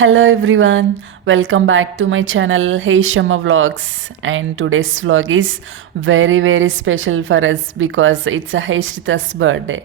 Hello everyone, welcome back to my channel Hey Shama Vlogs, and today's vlog is very special for us because it's a Heshrita's birthday.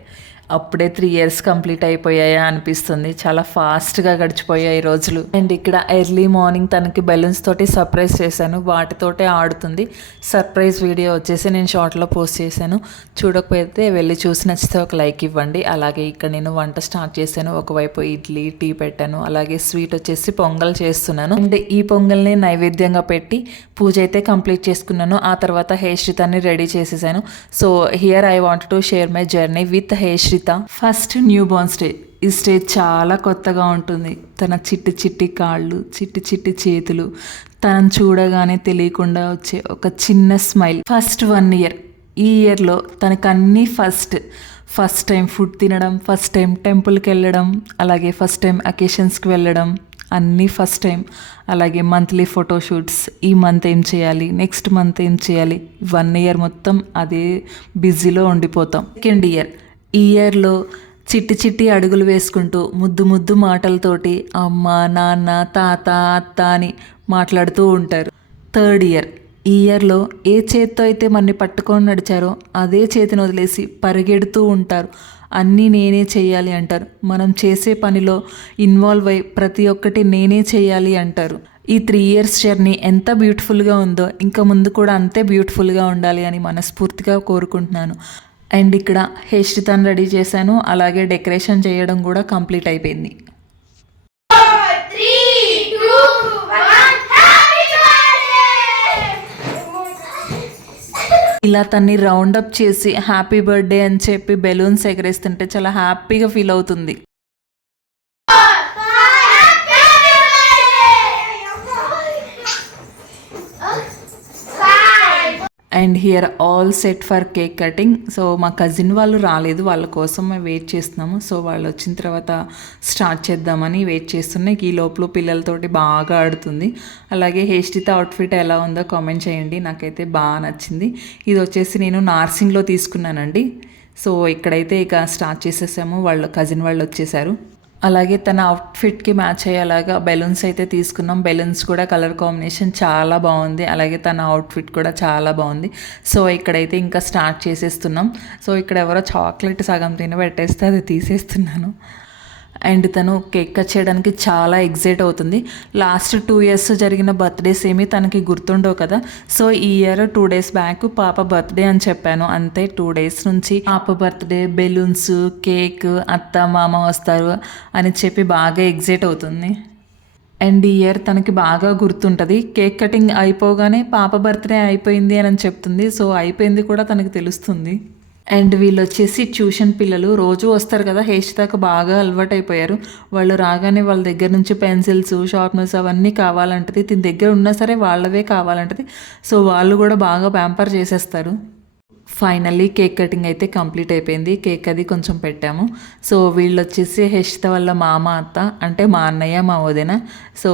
అప్పుడే 3 years complete అయిపోయాయా అనిపిస్తుంది. చాలా ఫాస్ట్గా గడిచిపోయాయి రోజులు. And ఇక్కడ early morning తనకి balloons తోటి సర్ప్రైజ్ చేశాను, వాటితోటే ఆడుతుంది. సర్ప్రైజ్ వీడియో వచ్చేసి నేను షార్ట్లో పోస్ట్ చేశాను, చూడకపోతే వెళ్ళి చూసి నచ్చితే ఒక లైక్ ఇవ్వండి. అలాగే ఇక్కడ నేను వంట స్టార్ట్ చేశాను, ఒకవైపు ఇడ్లీ టీ పెట్టాను, అలాగే స్వీట్ వచ్చేసి పొంగల్ చేస్తున్నాను. అండ్ ఈ పొంగల్ని నైవేద్యంగా పెట్టి పూజ అయితే కంప్లీట్ చేసుకున్నాను. ఆ తర్వాత హేష్రితాన్ని రెడీ చేసేసాను. So here I want to share my journey with Heshritha. First newborn stage. ఈ స్టేజ్ చాలా కొత్తగా ఉంటుంది. తన చిట్టి కాళ్ళు, చిట్టి చేతులు, తనను చూడగానే తెలియకుండా వచ్చే ఒక చిన్న స్మైల్. First 1 year. ఈ ఇయర్లో తనకు అన్నీ ఫస్ట్ టైం ఫుడ్ తినడం, ఫస్ట్ టైం టెంపుల్కి వెళ్ళడం, అలాగే ఫస్ట్ టైం అకేషన్స్కి వెళ్ళడం, అన్నీ ఫస్ట్ టైం. అలాగే మంత్లీ ఫోటోషూట్స్, ఈ మంత్ ఏం చేయాలి, నెక్స్ట్ మంత్ ఏం చేయాలి, 1 year మొత్తం అదే బిజీలో ఉండిపోతాం. Second year. ఈ ఇయర్లో చిట్టి అడుగులు వేసుకుంటూ ముద్దు మాటలతోటి అమ్మ, నాన్న, తాత, అత్త అని మాట్లాడుతూ ఉంటారు. Third year. ఈ ఇయర్లో ఏ చేత్తో అయితే మనని పట్టుకొని నడిచారో అదే చేతిని వదిలేసి పరిగెడుతూ ఉంటారు. అన్నీ నేనే చేయాలి అంటారు. మనం చేసే పనిలో ఇన్వాల్వ్ అయ్యి ప్రతి ఒక్కటి నేనే చేయాలి అంటారు. ఈ 3 years జర్నీ ఎంత బ్యూటిఫుల్గా ఉందో ఇంకా ముందు కూడా అంతే బ్యూటిఫుల్గా ఉండాలి అని మనస్ఫూర్తిగా కోరుకుంటున్నాను. అండ్ ఇక్కడ హేష్రితాన్ని రెడీ చేశాను, అలాగే డెకరేషన్ చేయడం కూడా కంప్లీట్ అయిపోయింది. ఇలా తన్ని రౌండప్ చేసి హ్యాపీ బర్త్డే అని చెప్పి బెలూన్స్ ఎగరేస్తుంటే చాలా హ్యాపీగా ఫీల్ అవుతుంది. And here all set for cake cutting. So మా కజిన్ వాళ్ళు రాలేదు, వాళ్ళ కోసం మేము వెయిట్ చేస్తున్నాము. సో వాళ్ళు వచ్చిన తర్వాత స్టార్ట్ చేద్దామని వెయిట్ చేస్తున్నాయి. ఈ లోపల పిల్లలతోటి బాగా ఆడుతుంది. అలాగే హేష్రిత అవుట్ఫిట్ ఎలా ఉందో కామెంట్ చేయండి, నాకైతే బాగా నచ్చింది. ఇది వచ్చేసి నేను నార్సింగ్లో తీసుకున్నానండి. సో ఇక్కడైతే ఇక స్టార్ట్ చేసేసాము, వాళ్ళ కజిన్ వాళ్ళు వచ్చేసారు. అలాగే తన అవుట్ఫిట్కి మ్యాచ్ అయ్యేలాగా బెలూన్స్ అయితే తీసుకున్నాం. బెలూన్స్ కూడా కలర్ కాంబినేషన్ చాలా బాగుంది, అలాగే తన అవుట్ఫిట్ కూడా చాలా బాగుంది. సో ఇక్కడైతే ఇంకా స్టార్ట్ చేసేస్తున్నాం. సో ఇక్కడ ఎవరో చాక్లెట్ సగం తిని పెట్టేస్తే అది తీసేస్తున్నాను. అండ్ తను కేక్ కట్ చేయడానికి చాలా ఎగ్జైట్ అవుతుంది. లాస్ట్ 2 years జరిగిన బర్త్డేస్ ఏమీ తనకి గుర్తుండవు కదా. సో ఈ ఇయర్ 2 days బ్యాక్ పాప బర్త్డే అని చెప్పాను, అంతే. 2 days నుంచి పాప బర్త్డే, బెలూన్స్, కేక్, అత్త మామ వస్తారు అని చెప్పి బాగా ఎగ్జైట్ అవుతుంది. అండ్ ఈ ఇయర్ తనకి బాగా గుర్తుంటుంది. కేక్ కటింగ్ అయిపోగానే పాప బర్త్డే అయిపోయింది అని చెప్తుంది. సో అయిపోయింది కూడా తనకి తెలుస్తుంది. అండ్ వీళ్ళు వచ్చేసి ట్యూషన్ పిల్లలు, రోజు వస్తారు కదా. హేష్రితకు బాగా అలవాటు అయిపోయారు. వాళ్ళు రాగానే వాళ్ళ దగ్గర నుంచి పెన్సిల్స్, షార్ప్నర్స్ అవన్నీ కావాలంటది. దీని దగ్గర ఉన్నా సరే వాళ్ళవే కావాలంటది. సో వాళ్ళు కూడా బాగా ప్యాంపర్ చేసేస్తారు. ఫైనల్లీ కేక్ కటింగ్ అయితే కంప్లీట్ అయిపోయింది. కేక్ అది కొంచెం పెట్టాము. సో వీళ్ళు వచ్చేసి హేష్రిత వాళ్ళ మామ, అత్త, అంటే మా అన్నయ్య, మా వదిన. సో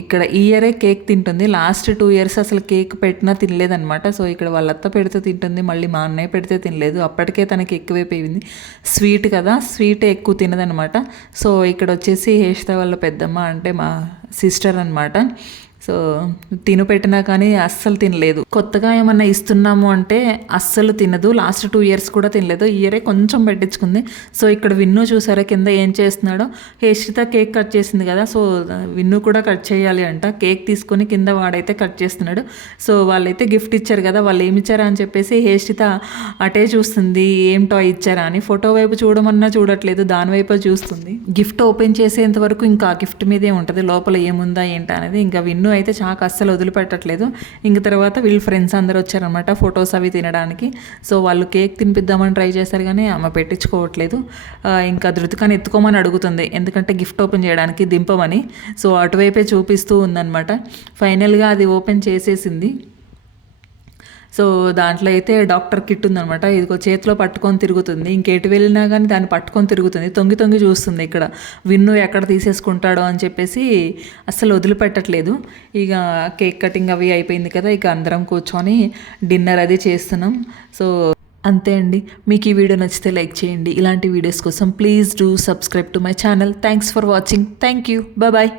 ఇక్కడ ఈ ఇయరే కేక్ తింటుంది. లాస్ట్ 2 years అసలు కేక్ పెట్టినా తినలేదనమాట. సో ఇక్కడ వాళ్ళ అత్త పెడితే తింటుంది, మళ్ళీ మా అన్నయ్య పెడితే తినలేదు. అప్పటికే తనకి ఎక్కువైపోయింది. స్వీట్ కదా, స్వీట్ ఎక్కువ తినదనమాట. సో ఇక్కడ వచ్చేసి హేష్రిత వాళ్ళ పెద్దమ్మ, అంటే మా సిస్టర్ అనమాట. సో తిను పెట్టినా కానీ అస్సలు తినలేదు. కొత్తగా ఏమన్నా ఇస్తున్నాము అంటే అస్సలు తినదు. లాస్ట్ 2 years కూడా తినలేదు. ఈ ఇయరే కొంచెం పెట్టించుకుంది. సో ఇక్కడ విన్ను చూసారా కింద ఏం చేస్తున్నాడో. హేష్రిత కేక్ కట్ చేసింది కదా, సో విన్ను కూడా కట్ చేయాలి అంట. కేక్ తీసుకొని కింద వాడైతే కట్ చేస్తున్నాడు. సో వాళ్ళైతే గిఫ్ట్ ఇచ్చారు కదా, వాళ్ళు ఏమి ఇచ్చారా అని చెప్పేసి హేష్రిత అటే చూస్తుంది, ఏం టాయ్ ఇచ్చారా అని. ఫోటో వైపు చూడమన్నా చూడట్లేదు, దాని వైపు చూస్తుంది. గిఫ్ట్ ఓపెన్ చేసేంత వరకు ఇంకా గిఫ్ట్ మీదే ఉంటుంది, లోపల ఏముందా ఏంటా అనేది. ఇంకా విన్ను అయితే చాకు అస్సలు వదిలిపెట్టట్లేదు. ఇంక తర్వాత వీళ్ళ ఫ్రెండ్స్ అందరూ వచ్చారనమాట ఫొటోస్ అవి తినడానికి. సో వాళ్ళు కేక్ తినిపిద్దామని ట్రై చేశారు కానీ ఆమె పెట్టించుకోవట్లేదు. ఇంకా ధృతికాని ఎత్తుకోమని అడుగుతుంది, ఎందుకంటే గిఫ్ట్ ఓపెన్ చేయడానికి దింపమని. సో అటువైపే చూపిస్తూ ఉందన్నమాట. ఫైనల్గా అది ఓపెన్ చేసేసింది. సో దాంట్లో అయితే డాక్టర్ కిట్ ఉందనమాట. ఇదిగో చేతిలో పట్టుకొని తిరుగుతుంది. ఇంకెటు వెళ్ళినా కానీ దాన్ని పట్టుకొని తిరుగుతుంది. తొంగి చూస్తుంది ఇక్కడ విన్ను ఎక్కడ తీసేసుకుంటాడో అని చెప్పేసి అస్సలు వదిలిపెట్టట్లేదు. ఇక కేక్ కటింగ్ అవి అయిపోయింది కదా, ఇక అందరం కూర్చొని డిన్నర్ అది చేస్తున్నాం. సో అంతే అండి. మీకు ఈ వీడియో నచ్చితే లైక్ చేయండి. ఇలాంటి వీడియోస్ కోసం please do subscribe to my channel. Thanks for watching. Thank you. Bye.